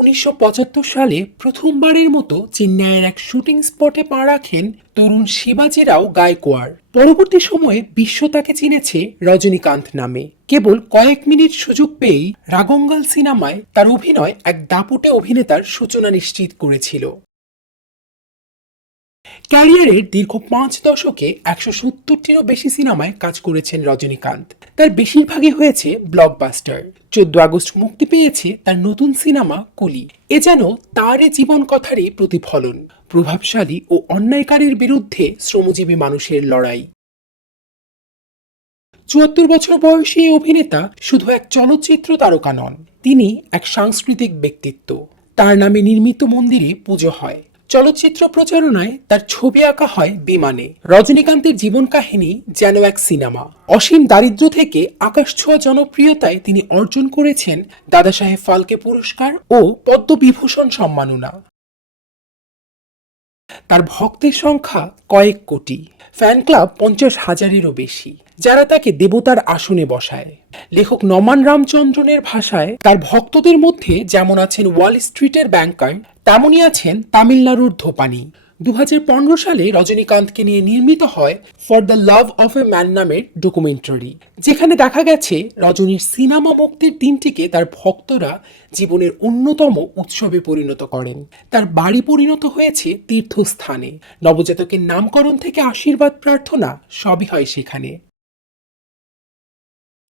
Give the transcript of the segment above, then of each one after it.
উনিশশো পঁচাত্তর সালে প্রথমবারের মতো চেন্নাইয়ের এক শুটিং স্পটে পা রাখেন তরুণ শিবাজিরাও গায়কোয়াড়। পরবর্তী সময়ে বিশ্ব তাকে চিনেছে রজনীকান্ত নামে। কেবল কয়েক মিনিট সুযোগ পেয়েই রাগঙ্গাল সিনেমায় তার অভিনয় এক দাপুটে অভিনেতার সূচনা নিশ্চিত করেছিল। ক্যারিয়ারের দীর্ঘ পাঁচ দশকে একশো সত্তরটিরও বেশি সিনেমায় কাজ করেছেন রজনীকান্ত। তার বেশিরভাগই হয়েছে ব্লকবাস্টার চোদ্দ আগস্ট মুক্তি পেয়েছে তার নতুন সিনেমা কুলি। এ যেন তারই জীবন কথারই প্রতিফলন। প্রভাবশালী ও অন্যায়কারীর বিরুদ্ধে শ্রমজীবী মানুষের লড়াই। চুয়াত্তর বছর বয়সী এই অভিনেতা শুধু এক চলচ্চিত্র তারকা নন, তিনি এক সাংস্কৃতিক ব্যক্তিত্ব। তার নামে নির্মিত মন্দিরে পুজো হয়। চলচ্চিত্র প্রচারণায় তার ছবি আঁকা হয় বিমানে। রজনীকান্তের জীবন কাহিনী যেন এক সিনেমা। অসীম দারিদ্র থেকে আকাশ ছোঁয়া জনপ্রিয়তায় তিনি অর্জন করেছেন দাদাসাহেব ফালকে পুরস্কার ও পদ্মবিভূষণ সম্মাননা। তার ভক্তের সংখ্যা কয়েক কোটি। ফ্যান ক্লাব পঞ্চাশ হাজারেরও বেশি, যারা তাকে দেবতার আসনে বসায়। লেখক নমান রামচন্দ্রনের ভাষায়, তার ভক্তদের মধ্যে যেমন আছেন ওয়াল স্ট্রিটের ব্যাংকার, তেমনই আছেন তামিলনাড়ুর ধোপানি। দু হাজার পনেরো সালে রজনীকান্তকে নিয়ে নির্মিত হয় for the love of a man নামের ডকুমেন্টারি যেখানে দেখা গেছে রজনীর সিনেমা মুক্তির দিনটিকে তার ভক্তরা জীবনের অন্যতম উৎসবে পরিণত করেন। তার বাড়ি পরিণত হয়েছে তীর্থস্থানে। নবজাতকের নামকরণ থেকে আশীর্বাদ প্রার্থনা সবই হয় সেখানে।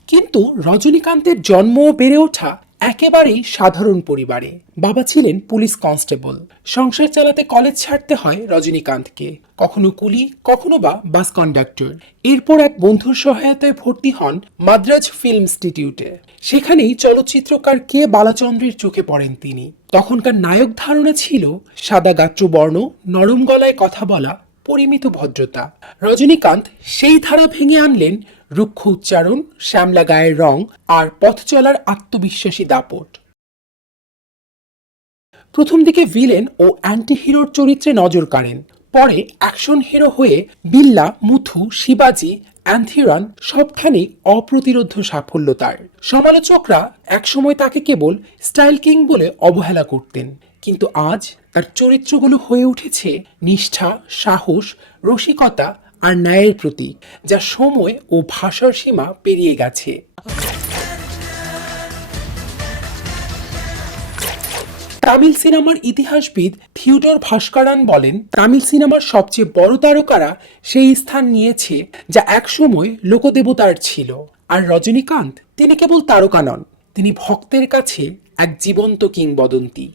কিন্তু রজনীকান্তের জন্ম বেড়ে ওঠা একেবারেই সাধারণ পরিবারে। বাবা ছিলেন পুলিশ কনস্টেবল। সংসার চালাতে কলেজ ছাড়তে হয় রজনীকান্তকে। কখনো কুলি, কখনো বা বাস কন্ডাক্টর। এরপর এক বন্ধুর সহায়তায় ভর্তি হন মাদ্রাজ ফিল্ম ইনস্টিটিউটে। সেখানেই চলচ্চিত্রকার কে বালাচন্দ্রের চোখে পড়েন তিনি। তখনকার নায়ক ধারণা ছিল সাদা গাত্রবর্ণ, নরম গলায় কথা বলা, পরিমিত ভদ্রতা। রজনীকান্ত সেই ধারা ভেঙে আনলেন রুক্ষ উচ্চারণ, শ্যামলা গায়ের রং আর পথ চলার আত্মবিশ্বাসী দাপট। প্রথম দিকে ভিলেন ও অ্যান্টি হিরোর চরিত্রে নজর কাড়েন। পরে অ্যাকশন হিরো হয়ে বিল্লা, মুথু, শিবাজি, অ্যান্থিরান সবখানেই অপ্রতিরোধ সাফল্য তার। সমালোচকরা একসময় তাকে কেবল স্টাইল কিং বলে অবহেলা করতেন। কিন্তু আজ তার চরিত্রগুলো হয়ে উঠেছে নিষ্ঠা, সাহস, রসিকতা আর ন্যায়ের প্রতীক যা সময় ও ভাষার সীমা পেরিয়ে গেছে। তামিল সিনেমার ইতিহাসবিদ থিওডর ভাস্করান বলেন, তামিল সিনেমার সবচেয়ে বড় তারকারা সেই স্থান নিয়েছে, যা একসময় লোকদেবতার ছিল। আর রজনীকান্ত, তিনি কেবল তারকা নন, তিনি ভক্তের কাছে এক জীবন্ত কিংবদন্তি।